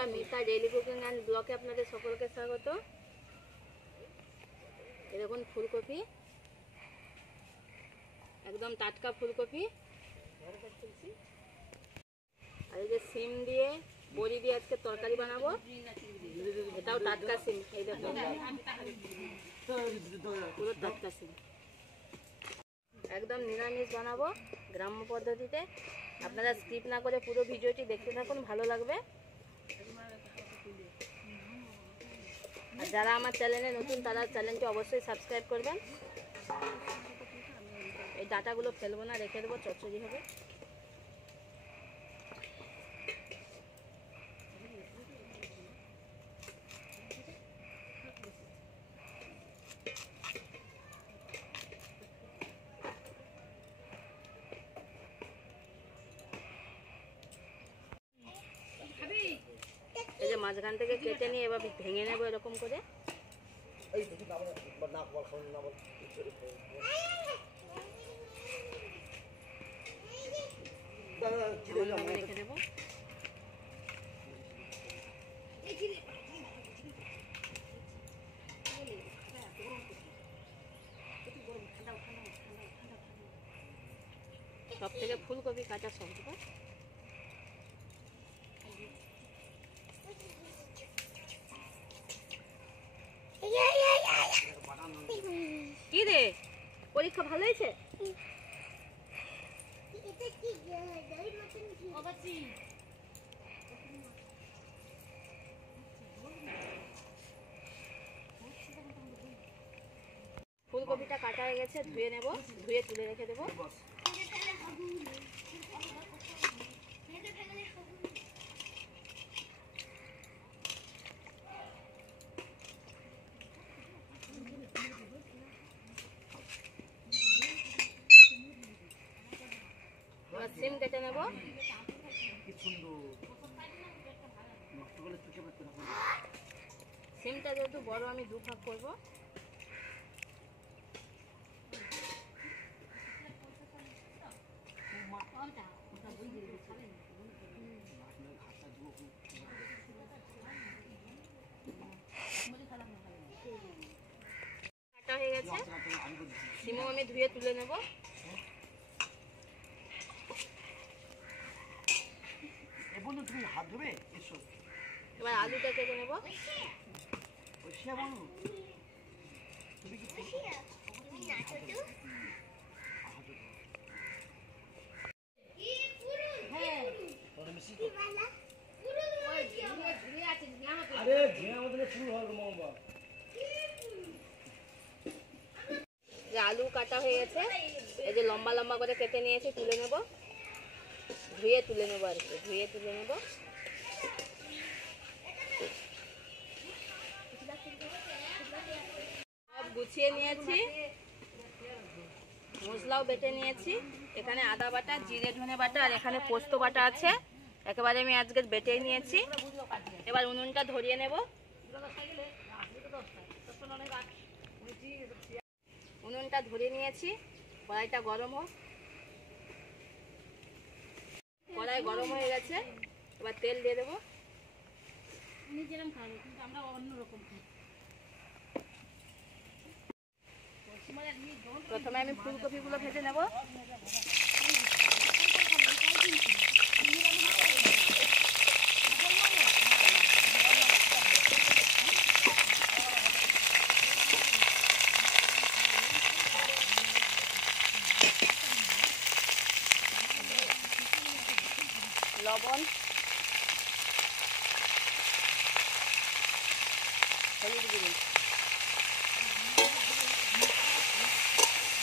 নমস্কার, Mita daily cooking and ব্লগে আপনাদের সকলকে স্বাগত। দেখুন ফুলকপি, একদম টাটকা ফুলকপি। আর এই যে সিম দিয়ে বড়ি দিয়ে আজকে তরকারি বানাবো, এটাও টাটকা সিম। এই দেখুন পুরো টাটকা সিম, একদম নিরামিষ বানাবো গ্রাম্য পদ্ধতিতে। আপনারা স্কিপ না করে পুরো ভিডিওটি দেখতে থাকুন, ভালো লাগবে। আর যারা আমার চ্যানেলে নতুন তারা চ্যানেলটি অবশ্যই সাবস্ক্রাইব করবেন। এই ডাটাগুলো ফেলবো না, রেখে দেবো, চচ্চড়ি হবে। এই যে মাঝখান থেকে কেটে নিয়ে এবার ভেঙে নেবো এরকম করে। রেখে দেবো। সব থেকে ফুলকপি কাঁচা সবজি। কি রে, পরীক্ষা ভালো হয়েছে? ফুলকপিটা কাটা হয়ে গেছে, ধুয়ে নেব, ধুয়ে তুলে রেখে দেবো। সিম কেটে নেব। সিমটা যেহেতু বড়, আমি দু ভাগ করবো। কাটা হয়ে গেছে, সিমও আমি ধুয়ে তুলে নেব। এবার আলুটা কেটে নেব। আলু কাটা হয়ে গেছে, এই যে লম্বা লম্বা করে কেটে নিয়েছি, তুলে নেব। ধুয়ে তুলে নেবো আর কি, ধুয়ে তুলে নেব। সব গুছিয়ে নিয়েছি, মশলাও বেটে নিয়েছি। এখানে আদা বাটা, জিরে ধনে বাটা, আর এখানে পোস্ত বাটা আছে। একেবারে আমি আজকে বেটে নিয়েছি। এবার উনুনটা ধরিয়ে নেব। উনুনটা ধরিয়ে নিয়েছি, কড়াইটা গরম হোক। কড়াই গরম হয়ে গেছে, এবার তেল দিয়ে দেবো। প্রথমে আমি ফুলকপিগুলো ভেজে নেব। লবণ, হলুদ গুঁড়ো,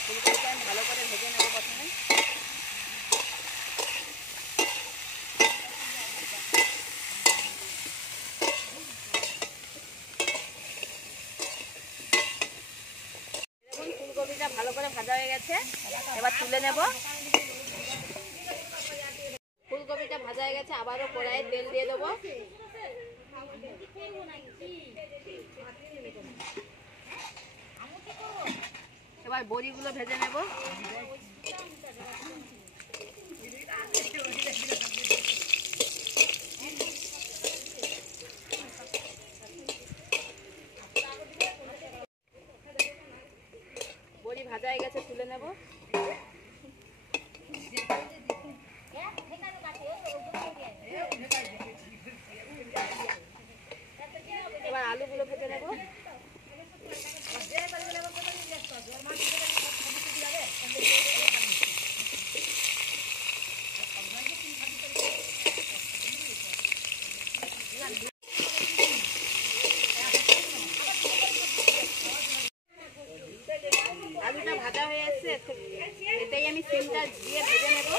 ফুলকপিটা আমি ভালো করে ভেজে নেব প্রথমে। দেখুন ফুলকপিটা ভালো করে ভাজা হয়ে গেছে, এবার তুলে নেব। ফুলকপিটা ভাজা হয়ে গেছে, আবারও কড়াইয়ে তেল দিয়ে দেবো। এবার বড়িগুলো ভেজে নেব। এগুলো ভেজে নেব। আলুটা ভাজা হয়ে আসছে, এতেই আমি সিমটা দিয়ে ভেজে নেব।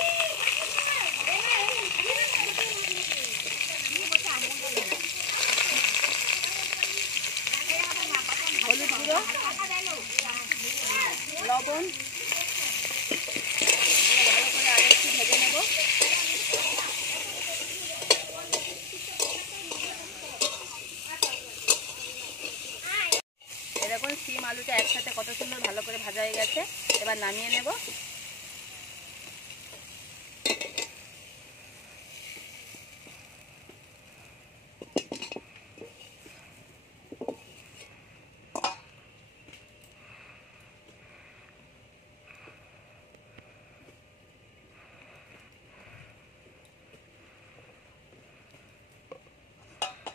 হলুদ গুঁড়ো, লবণ ভালো করে আরেকটু ভেজে নেব। এরকম সিম আলুটা একসাথে কত সুন্দর ভালো করে ভাজা হয়ে গেছে। এবার নামিয়ে নেব।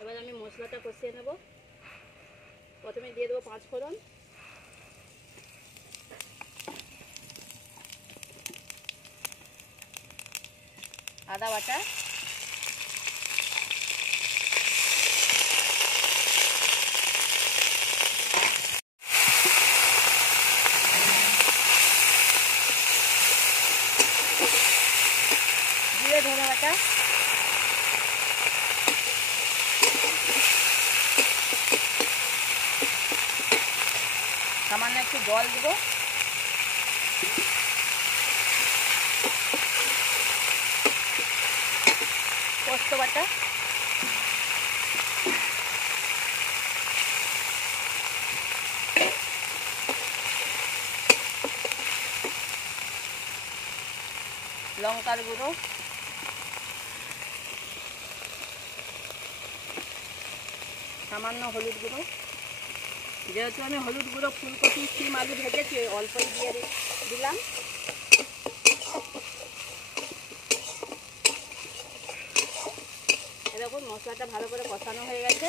এবার আমি মশলাটা কষিয়ে নেব। প্রথমে দিয়ে দেবো 5 ফোড়ন, আদা বাটা, জিরে ধনে বাটা, সামান্য একটু জল দেবো। পোস্ত বাটা, লঙ্কার গুঁড়ো, সামান্য হলুদ গুঁড়ো। যেহেতু আমি হলুদ গুঁড়ো ফুলকপি সিম আলু ভেজেছি অল্পই দিয়ে দিলাম। এরকম মশলাটা ভালো করে কষানো হয়ে গেছে।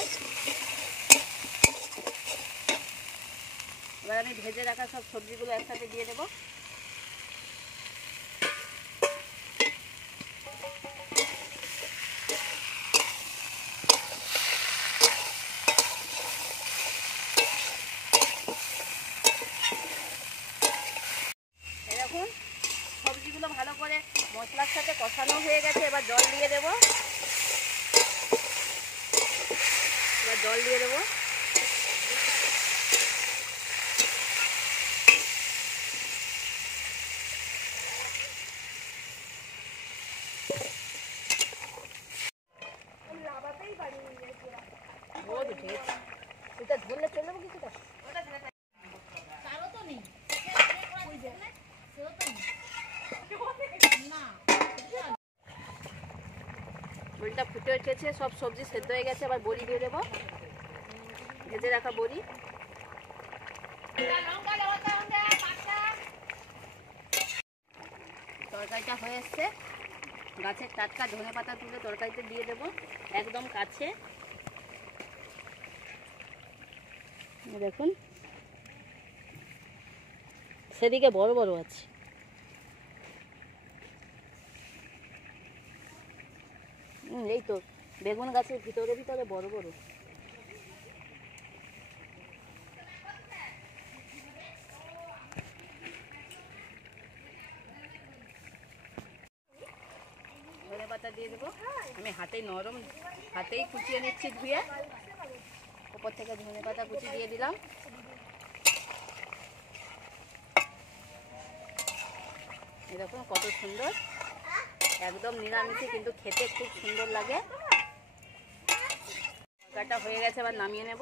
এবার আমি ভেজে রাখা সব সবজিগুলো একসাথে দিয়ে দেবো। এরকম সবজিগুলো ভালো করে মশলার সাথে কষানো হয়ে গেছে। এবার জল দিয়ে দেবো। এবার জল দিয়ে দেবো। ধরলে চলে যাবো কিছুটা। বড়িটা ফুটে উঠেছে, সব সবজি সেদ্ধ হয়ে গেছে। আবার বড়ি দিয়ে দেবো, ভেজে রাখা বড়ি। তরকারিটা হয়ে এসছে। গাছের টাটকা ধনেপাতা তুলে তরকারিতে দিয়ে দেবো একদম কাছে। দেখুন সেদিকে বড় বড় আছে। এই তো বেগুন গাছের ভিতরে ভিতরে বড় বড়। ধনে পাতা দিয়ে দেবো। আমি হাতেই নরম হাতেই কুচিয়ে নিচ্ছি ধুয়ে। উপর থেকে ধনে পাতা কুচি দিয়ে দিলাম। এরকম কত সুন্দর, একদম নিরামিষে কিন্তু খেতে খুব সুন্দর লাগে। তরকারিটা হয়ে গেছে, এবার নামিয়ে নেব।